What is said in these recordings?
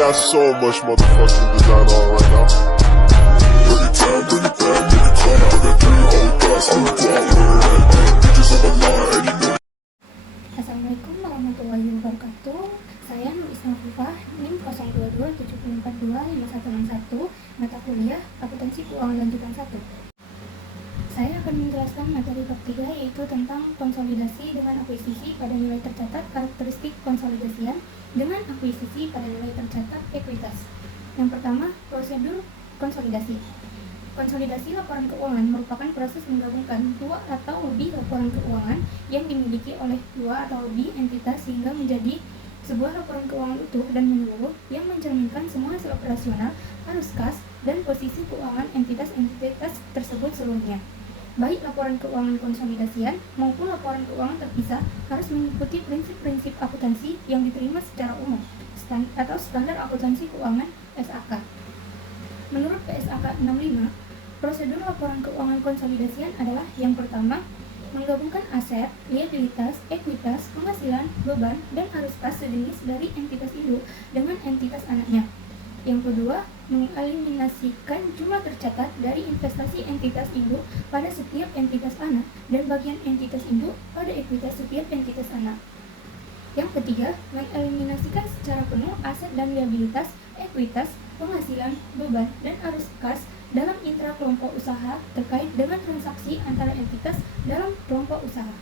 got so much motherfucking design on right now. Bring it down, bring it back, make it clap. I got 3 old guys, I'm the block with it. Bitches on my line, and you know. Assalamualaikum warahmatullahi wabarakatuh. Saya Nur Isma Fifah, NIM 0274255161, mata kuliah Akuntansi Keuangan Lanjutan 1. Saya akan menjelaskan materi bab 3, yaitu tentang konsolidasi dengan akuisisi pada nilai tercatat, karakteristik konsolidasian dengan akuisisi pada nilai tercatat, ekuitas. Yang pertama, prosedur konsolidasi. Konsolidasi laporan keuangan merupakan proses menggabungkan 2 atau lebih laporan keuangan yang dimiliki oleh 2 atau lebih entitas sehingga menjadi sebuah laporan keuangan utuh dan menyeluruh yang mencerminkan semua hasil operasional, arus kas, dan posisi keuangan entitas-entitas tersebut seluruhnya. Baik laporan keuangan konsolidasian maupun laporan keuangan terpisah harus mengikuti prinsip-prinsip akuntansi yang diterima secara umum atau standar akuntansi keuangan SAK. Menurut PSAK 65, prosedur laporan keuangan konsolidasian adalah yang pertama, menggabungkan aset, liabilitas, ekuitas, penghasilan, beban, dan arus kas sejenis dari entitas induk dengan entitas anaknya. Yang kedua, mengeliminasikan jumlah tercatat dari investasi entitas induk pada setiap entitas anak dan bagian entitas induk pada ekuitas setiap entitas anak. Yang ketiga, mengeliminasikan secara penuh aset dan liabilitas, ekuitas, penghasilan, beban, dan arus kas dalam intra kelompok usaha terkait dengan transaksi antara entitas dalam kelompok usaha.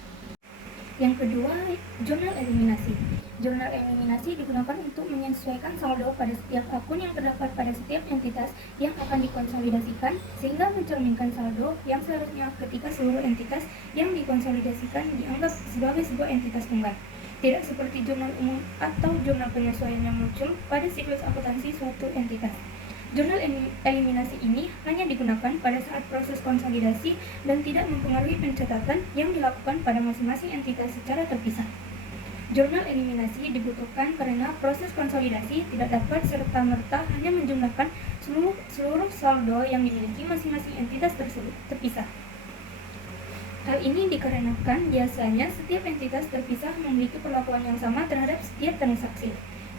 Yang kedua, jurnal eliminasi. Jurnal eliminasi digunakan untuk menyesuaikan saldo pada setiap akun yang terdapat pada setiap entitas yang akan dikonsolidasikan sehingga mencerminkan saldo yang seharusnya ketika seluruh entitas yang dikonsolidasikan dianggap sebagai sebuah entitas tunggal. Tidak seperti jurnal umum atau jurnal penyesuaian yang muncul pada siklus akuntansi suatu entitas. Jurnal eliminasi ini hanya digunakan pada saat proses konsolidasi dan tidak mempengaruhi pencatatan yang dilakukan pada masing-masing entitas secara terpisah. Jurnal eliminasi dibutuhkan karena proses konsolidasi tidak dapat serta-merta hanya menjumlahkan seluruh saldo yang dimiliki masing-masing entitas tersebut terpisah. Hal ini dikarenakan biasanya setiap entitas terpisah memiliki perlakuan yang sama terhadap setiap transaksi,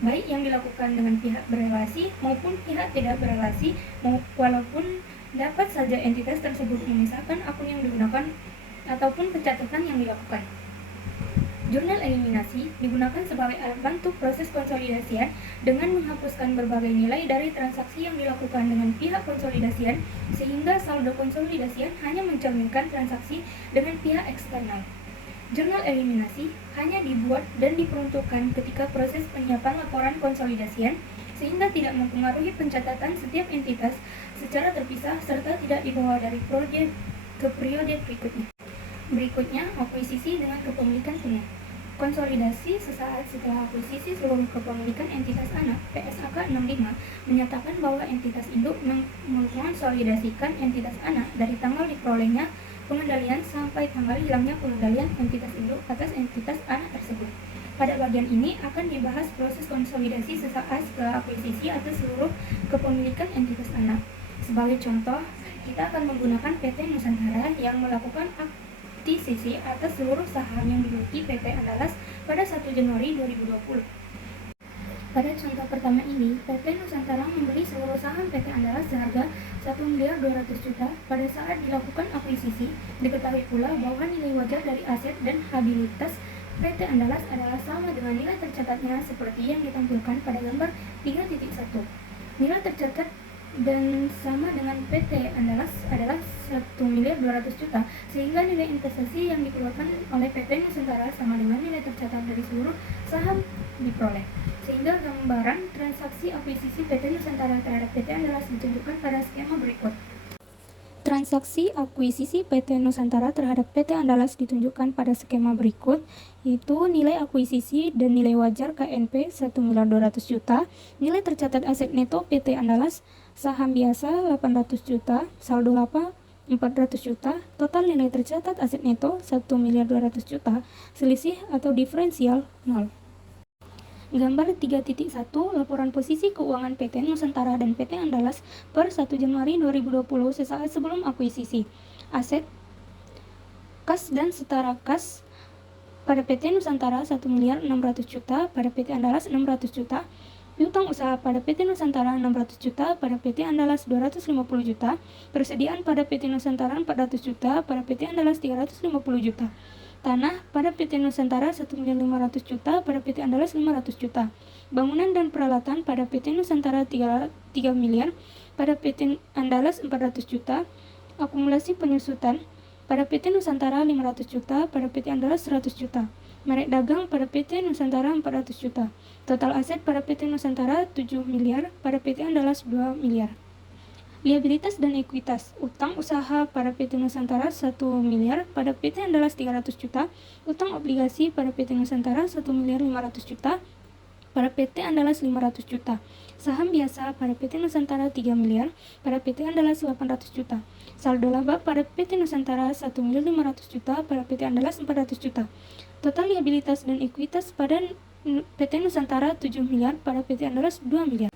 baik yang dilakukan dengan pihak berelasi maupun pihak tidak berelasi, walaupun dapat saja entitas tersebut memisahkan akun yang digunakan ataupun pencatatan yang dilakukan. Jurnal eliminasi digunakan sebagai alat bantu proses konsolidasian dengan menghapuskan berbagai nilai dari transaksi yang dilakukan dengan pihak konsolidasian sehingga saldo konsolidasian hanya mencerminkan transaksi dengan pihak eksternal. Jurnal eliminasi hanya dibuat dan diperuntukkan ketika proses penyiapan laporan konsolidasian sehingga tidak mempengaruhi pencatatan setiap entitas secara terpisah serta tidak dibawa dari periode ke periode berikutnya. Berikutnya, akuisisi dengan kepemilikan punya. Konsolidasi sesaat setelah akuisisi seluruh kepemilikan entitas anak, PSAK 65 menyatakan bahwa entitas induk mengkonsolidasikan entitas anak dari tanggal diperolehnya pengendalian sampai tanggal hilangnya pengendalian entitas induk atas entitas anak tersebut. Pada bagian ini akan dibahas proses konsolidasi sesaat setelah akuisisi atas seluruh kepemilikan entitas anak. Sebagai contoh, kita akan menggunakan PT Nusantara yang melakukan akuisisi atas seluruh saham yang dimiliki PT Andalas pada 1 Januari 2020. Pada contoh pertama ini, PT Nusantara membeli seluruh saham PT Andalas seharga 1.200.000.000. Pada saat dilakukan akuisisi, diketahui pula bahwa nilai wajar dari aset dan habilitas PT Andalas adalah sama dengan nilai tercatatnya seperti yang ditampilkan pada gambar 3.1. Nilai tercatat dan sama dengan PT Andalas adalah 1.200.000.000 sehingga nilai investasi yang dikeluarkan oleh PT Nusantara sama dengan nilai tercatat dari seluruh saham diperoleh. Sehingga gambaran transaksi akuisisi PT Nusantara terhadap PT Andalas ditunjukkan pada skema berikut. Transaksi akuisisi PT Nusantara terhadap PT Andalas ditunjukkan pada skema berikut, yaitu nilai akuisisi dan nilai wajar KNP 1.200.000.000, nilai tercatat aset neto PT Andalas, saham biasa 800.000.000, saldo laba 400.000.000, total nilai tercatat aset neto 1.200.000.000, selisih atau diferensial 0. Gambar 3.1 laporan posisi keuangan PT Nusantara dan PT Andalas per 1 Januari 2020 sesaat sebelum akuisisi. Aset, kas dan setara kas pada PT Nusantara 1.600.000.000, pada PT Andalas 600.000.000. Piutang usaha pada PT Nusantara 600 juta, pada PT Andalas 250 juta. Persediaan pada PT Nusantara 400 juta, pada PT Andalas 350 juta. Tanah pada PT Nusantara 1.500.000 juta, pada PT Andalas 500 juta. Bangunan dan peralatan pada PT Nusantara 3 miliar, pada PT Andalas 400 juta. Akumulasi penyusutan pada PT Nusantara 500 juta, pada PT Andalas 100 juta. Merek dagang pada PT Nusantara 400 juta. Total aset pada PT Nusantara 7 miliar, pada PT Andalas 2 miliar. Liabilitas dan ekuitas. Utang usaha pada PT Nusantara 1 miliar, pada PT Andalas 300 juta. Utang obligasi pada PT Nusantara 1 miliar 500 juta, pada PT Andalas 500 juta. Saham biasa pada PT Nusantara 3 miliar, pada PT Andalas 800 juta. Saldo laba pada PT Nusantara 1 miliar 500 juta, pada PT Andalas 400 juta. Total liabilitas dan ekuitas pada PT Nusantara 7 miliar, pada PT Andalas 2 miliar.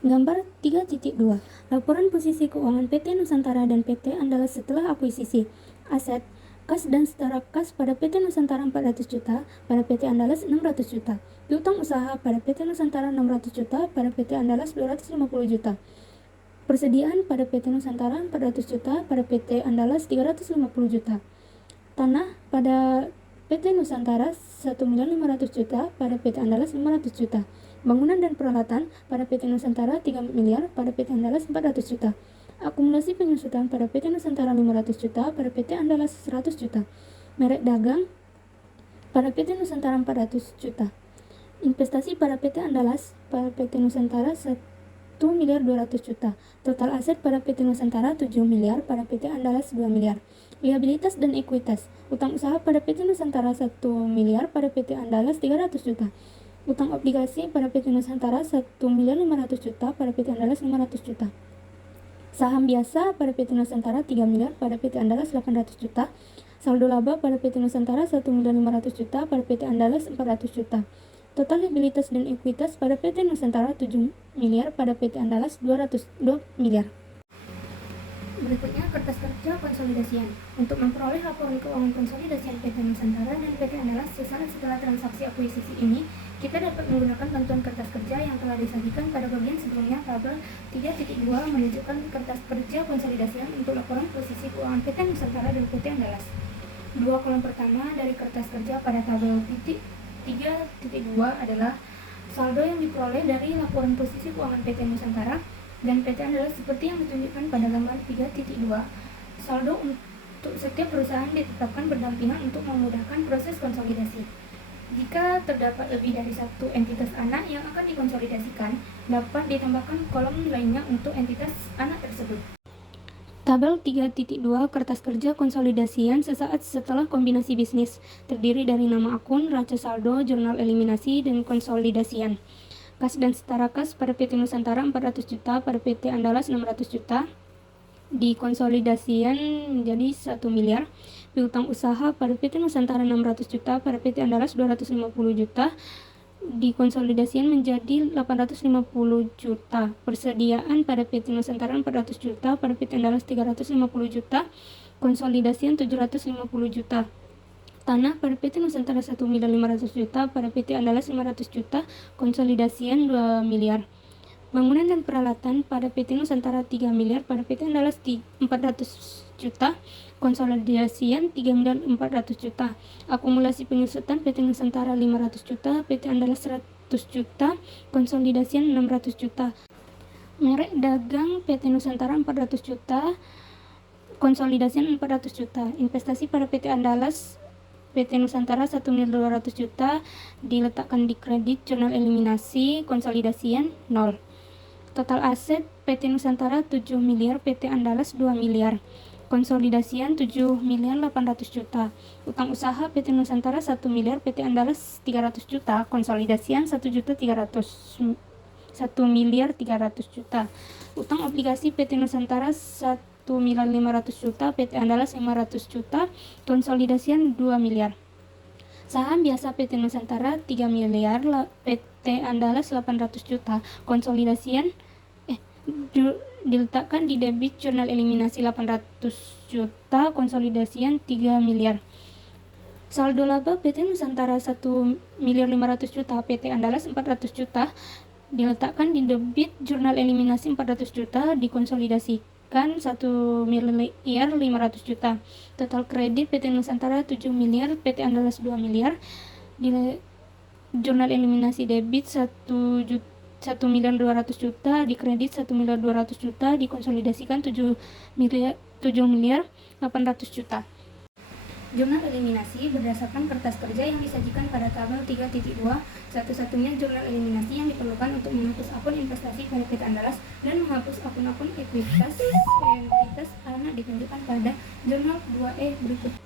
Gambar 3.2. Laporan posisi keuangan PT Nusantara dan PT Andalas setelah akuisisi. Aset, kas dan setara kas pada PT Nusantara 400 juta, pada PT Andalas 600 juta. Piutang usaha pada PT Nusantara 600 juta, pada PT Andalas 250 juta. Persediaan pada PT Nusantara 400 juta, pada PT Andalas 350 juta. Tanah pada PT Nusantara 1.500.000 juta, pada PT Andalas 500 juta. Bangunan dan peralatan pada PT Nusantara 3 miliar, pada PT Andalas 400 juta. Akumulasi penyusutan pada PT Nusantara 500 juta, pada PT Andalas 100 juta. Merek dagang pada PT Nusantara 400 juta. Investasi pada PT Andalas pada PT Nusantara 1 miliar 200 juta. Total aset pada PT Nusantara 7 miliar, pada PT Andalas 2 miliar. Liabilitas dan ekuitas. Utang usaha pada PT Nusantara 1 miliar, pada PT Andalas 300 juta. Utang obligasi pada PT Nusantara 1 miliar 500 juta, pada PT Andalas 500 juta. Saham biasa pada PT Nusantara 3 miliar, pada PT Andalas 800 juta. Saldo laba pada PT Nusantara 1 miliar 500 juta, pada PT Andalas 400 juta. Total liabilitas dan ekuitas pada PT Nusantara 7 miliar, pada PT Andalas 202 miliar. Berikutnya kertas kerja konsolidasian. Untuk memperoleh laporan keuangan konsolidasian PT Nusantara dan PT Andalas sesaat setelah transaksi akuisisi ini, kita dapat menggunakan bantuan kertas kerja yang telah disajikan pada bagian sebelumnya. Tabel 3.2 menunjukkan kertas kerja konsolidasian untuk laporan posisi keuangan PT Nusantara dan PT Andalas. Dua kolom pertama dari kertas kerja pada tabel 3.2 adalah saldo yang diperoleh dari laporan posisi keuangan PT Nusantara dan PT Andalas seperti yang ditunjukkan pada gambar 3.2. Saldo untuk setiap perusahaan ditetapkan berdampingan untuk memudahkan proses konsolidasi. Jika terdapat lebih dari satu entitas anak yang akan dikonsolidasikan, dapat ditambahkan kolom lainnya untuk entitas anak tersebut. Tabel 3.2 kertas kerja konsolidasian sesaat setelah kombinasi bisnis, terdiri dari nama akun, raca saldo, jurnal eliminasi, dan konsolidasian. Kas dan setara kas pada PT Nusantara 400 juta, pada PT Andalas 600 juta, dikonsolidasian menjadi 1 miliar. Piutang usaha pada PT Nusantara 600 juta, pada PT Andalas 250 juta, dikonsolidasian menjadi 850 juta. Persediaan pada PT Nusantara 400 juta, pada PT Andalas 350 juta, konsolidasian 750 juta. Tanah pada PT Nusantara 1 miliar 500 juta, pada PT Andalas 500 juta, konsolidasian 2 miliar. Bangunan dan peralatan pada PT Nusantara 3 miliar, pada PT Andalas 400 juta, konsolidasian 3 miliar 400 juta. Akumulasi penyusutan PT Nusantara 500 juta, PT Andalas 100 juta, konsolidasian 600 juta. Merek dagang PT Nusantara 400 juta, konsolidasian 400 juta. Investasi pada PT Andalas PT Nusantara 1 miliar 200 juta diletakkan di kredit jurnal eliminasi, konsolidasian 0. Total aset PT Nusantara 7 miliar, PT Andalas 2 miliar. Konsolidasian 7 miliar 800 juta. Utang usaha PT Nusantara 1 miliar, PT Andalas 300 juta. Konsolidasian 1 miliar 300 juta. Utang obligasi PT Nusantara 1 miliar 500 juta, PT Andalas 500 juta. Konsolidasian 2 miliar. Saham biasa PT Nusantara 3 miliar, PT Andalas 800 juta. Konsolidasian diletakkan di debit jurnal eliminasi 800 juta, konsolidasian 3 miliar. Saldo laba PT Nusantara 1 miliar 500 juta, PT Andalas 400 juta, diletakkan di debit jurnal eliminasi 400 juta, dikonsolidasikan 1.500.000.000 juta. Total kredit PT Nusantara 7 miliar, PT Andalas 2 miliar. Di jurnal eliminasi debit 1.200.000.000 juta, di kredit 1.200.000.000 juta, dikonsolidasikan 7.800.000.000 juta. Jurnal eliminasi berdasarkan kertas kerja yang disajikan pada tabel 3.2, satu-satunya jurnal eliminasi yang diperlukan untuk menghapus akun investasi pada PT Andalas dan menghapus akun-akun ekuitas anak ditunjukkan pada jurnal 2E berikut.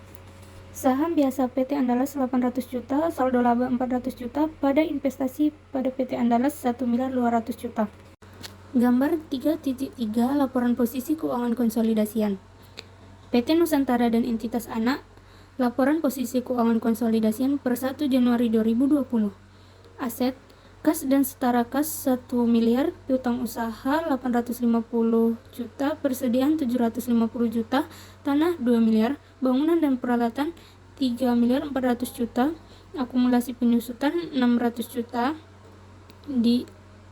Saham biasa PT Andalas 800 juta, saldo laba 400 juta, pada investasi pada PT Andalas 1.200.000 juta. Gambar 3.3 laporan posisi keuangan konsolidasian. PT Nusantara dan entitas anak. Laporan posisi keuangan konsolidasian per 1 Januari 2020. Aset, kas dan setara kas 1 miliar, piutang usaha 850 juta, persediaan 750 juta, tanah 2 miliar, bangunan dan peralatan 3.400.000 juta, akumulasi penyusutan 600 juta,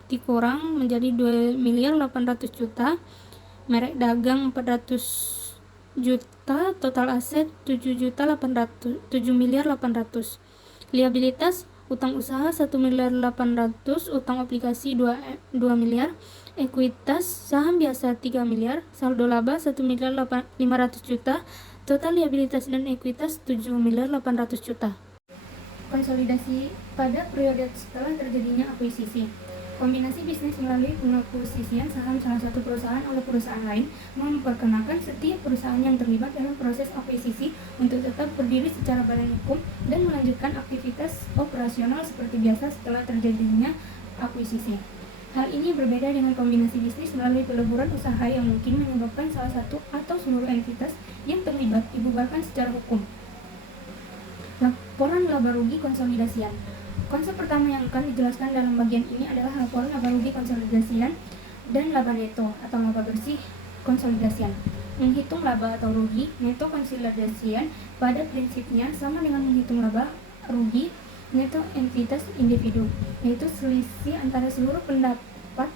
dikurang menjadi 2.800.000 juta, merek dagang 400 juta, total aset 7.800.000. Liabilitas, utang usaha 1.800.000, utang aplikasi 2 miliar, ekuitas saham biasa 3 miliar, saldo laba 1.500.000 juta, total liabilitas dan ekuitas 7.800.000 juta. Konsolidasi pada periode setelah terjadinya akuisisi. Kombinasi bisnis melalui pengakuisisian saham salah satu perusahaan oleh perusahaan lain memperkenalkan setiap perusahaan yang terlibat dalam proses akuisisi untuk tetap berdiri secara badan hukum dan melanjutkan aktivitas operasional seperti biasa setelah terjadinya akuisisi. Hal ini berbeda dengan kombinasi bisnis melalui peleburan usaha yang mungkin menyebabkan salah satu atau seluruh entitas yang terlibat dibubarkan secara hukum. Laporan laba rugi konsolidasian. Konsep pertama yang akan dijelaskan dalam bagian ini adalah laporan laba rugi konsolidasian dan laba neto atau laba bersih konsolidasian. Menghitung laba atau rugi neto konsolidasian pada prinsipnya sama dengan menghitung laba rugi neto entitas individu, yaitu selisih antara seluruh pendapat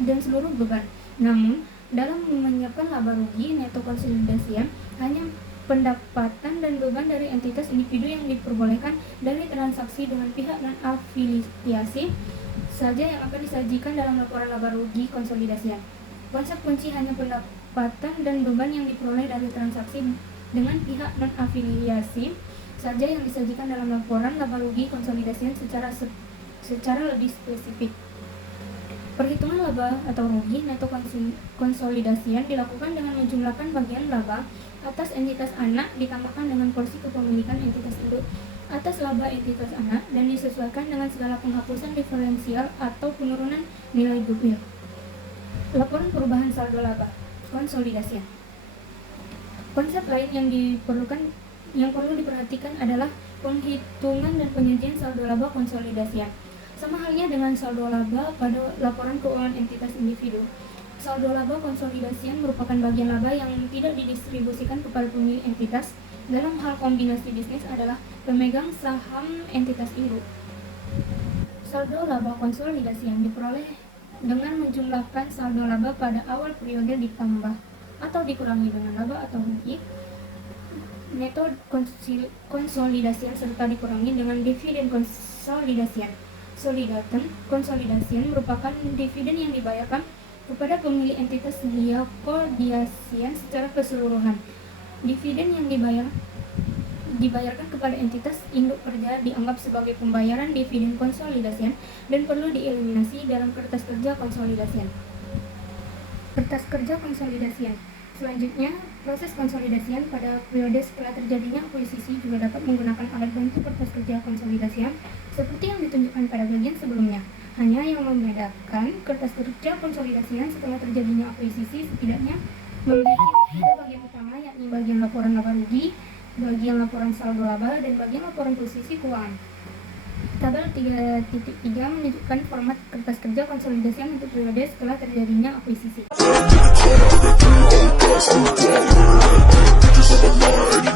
dan seluruh beban. Namun, dalam menyiapkan laba rugi neto konsolidasian, hanya pendapatan dan beban dari entitas individu yang diperbolehkan dari transaksi dengan pihak non-afiliasi saja yang akan disajikan dalam laporan laba rugi konsolidasian. Konsep kunci hanya pendapatan dan beban yang diperoleh dari transaksi dengan pihak non-afiliasi saja yang disajikan dalam laporan laba rugi konsolidasian secara lebih spesifik. Perhitungan laba atau rugi neto konsolidasian dilakukan dengan menjumlahkan bagian laba atas entitas anak ditambahkan dengan porsi kepemilikan entitas induk atas laba entitas anak dan disesuaikan dengan segala penghapusan diferensial atau penurunan nilai goodwill. Laporan perubahan saldo laba konsolidasian. Konsep lain yang perlu diperhatikan adalah penghitungan dan penyajian saldo laba konsolidasian. Sama halnya dengan saldo laba pada laporan keuangan entitas individu. Saldo laba konsolidasian merupakan bagian laba yang tidak didistribusikan kepada pemilik entitas. Dalam hal kombinasi bisnis adalah pemegang saham entitas induk. Saldo laba konsolidasian diperoleh dengan menjumlahkan saldo laba pada awal periode ditambah atau dikurangi dengan laba atau rugi neto konsolidasian serta dikurangi dengan dividen konsolidasian. Konsolidasian merupakan dividen yang dibayarkan kepada pemilik entitas konsolidasian secara keseluruhan. Dividen yang dibayarkan kepada entitas induk kerja dianggap sebagai pembayaran dividen konsolidasian dan perlu dieliminasi dalam kertas kerja konsolidasian. Kertas kerja konsolidasian. Selanjutnya, proses konsolidasian pada periode setelah terjadinya akuisisi juga dapat menggunakan alat bantu kertas kerja konsolidasian seperti yang ditunjukkan pada bagian sebelumnya. Hanya yang membedakan kertas kerja konsolidasian setelah terjadinya akuisisi setidaknya memiliki tiga bagian utama, yakni bagian laporan laba rugi, bagian laporan saldo laba, dan bagian laporan posisi keuangan. Tabel 3.3 menunjukkan format kertas kerja konsolidasian untuk periode setelah terjadinya akuisisi. Bitches on the block,